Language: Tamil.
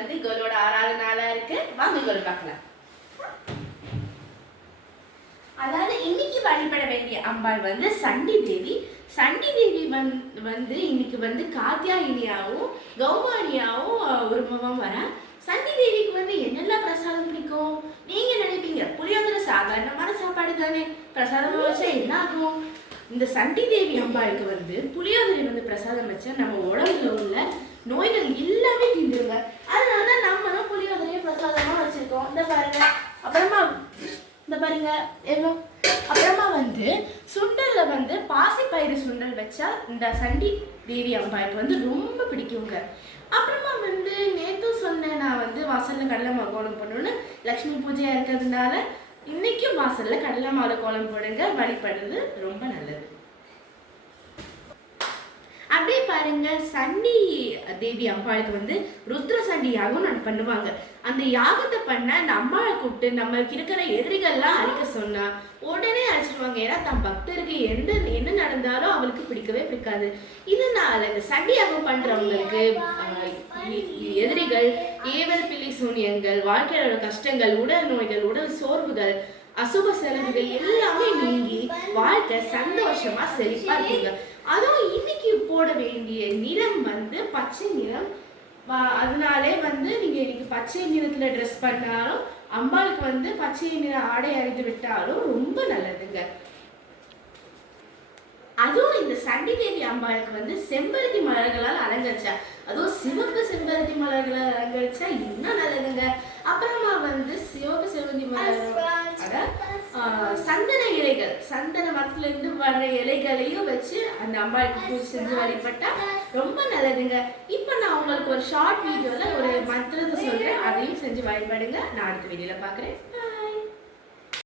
வந்து கேர்ளோட ஆறாவது நாளா இருக்கு. வாங்க கேர்ள் பார்க்கலாம். அதாவது இன்னைக்கு வழிபட வேண்டிய அம்பாள் வந்து சண்டி தேவி. சண்டி தேவி வந் வந்து இன்னைக்கு வந்து காத்தியாயினியாவும் கௌமானியாவும் உருவமாக வரா. சண்டி தேவிக்கு வந்து என்னெல்லாம் பிரசாதம் பிடிக்கும்? நீங்க நினைப்பீங்க புளியோதரை சாதாரணமான சாப்பாடு தானே. பிரசாதம் வச்சா என்ன ஆகும் இந்த சண்டி தேவி அம்பாளுக்கு வந்து புளியோதரை வந்து பிரசாதம் வச்சா நம்ம உடம்புல உள்ள நோய்கள் எல்லாமே தீர்ந்துருங்க அதனால தான் நம்ம தான் புளியோதரையை பிரசாதமா வச்சிருக்கோம் இந்த பாருங்க அப்புறமா சொல்லுங்க எவ்வளோ அப்புறமா வந்து சுண்டலில் வந்து பாசிப்பயிறு சுண்டல் வச்சா இந்த சண்டி தேவி அம்பாய்க்கு வந்து ரொம்ப பிடிக்குங்க. அப்புறமா வந்து நேத்து சொன்னேன் நான் வந்து வாசலில் கடலை மாவு கோலம் போடணுன்னு லக்ஷ்மி பூஜையாக இருக்கிறதுனால இன்னைக்கும் வாசலில் கடலை மாலை கோலம் போடுங்க வழிபடுறது ரொம்ப நல்லது. பாருங்க சண்டி தேவி அம்பாளுக்கு வந்து ருத்ர சண்டி யாகம் நான் பண்ணுவாங்க. அந்த யாகத்தை பண்ண அந்த அம்மாவை கூப்பிட்டு நம்மளுக்கு இருக்கிற எதிரிகள்லாம் அழிக்க சொன்னா உடனே அழிச்சிடுவாங்க ஏன்னா தன் பக்தருக்கு எந்த என்ன நடந்தாலும் அவளுக்கு பிடிக்கவே பிடிக்காது. இதனால இந்த சண்டி யாகம் பண்றவங்களுக்கு எதிரிகள் ஏவல் பிள்ளை சூனியங்கள் வாழ்க்கையோட கஷ்டங்கள் உடல் நோய்கள் உடல் சோர்வுகள் அசுப செலவுகள் எல்லாமே நீங்கி வாழ்க்கை சந்தோஷமா செழிப்பா இருக்குங்க. அதுவும் போட வேண்டிய நிறம் வந்து பச்சை நிறம். அதனாலே வந்து நீங்க இன்னைக்கு பச்சை நிறத்துல ட்ரெஸ் பண்ணாலும் அம்பாளுக்கு வந்து பச்சை நிற ஆடை அணிந்து விட்டாலும் ரொம்ப நல்லதுங்க. அதுவும் இந்த சண்டி தேவி அம்பாளுக்கு வந்து செம்பருத்தி மலர்களால் அலங்கரிச்சா. அதுவும் சிவப்பு செம்பருத்தி மலர்களால் அலங்கரிச்சா இன்னும் நல்லதுங்க. அப்புறமா வந்து சிவப்பு செம்பருத்தி மலர் சந்தன இலைகள். சந்தன மரத்துல இருந்து வர்ற இலைகளையும் வச்சு அந்த அம்பாளுக்கு பூஜை செஞ்சு வழிபட்டா ரொம்ப நல்லதுங்க. இப்போ நான் உங்களுக்கு ஒரு ஷார்ட் வீடியோல ஒரு மந்திரத்தை சொல்றேன். அதையும் செஞ்சு வழிபடுங்க. நான் அடுத்த வீடியோல பார்க்குறேன்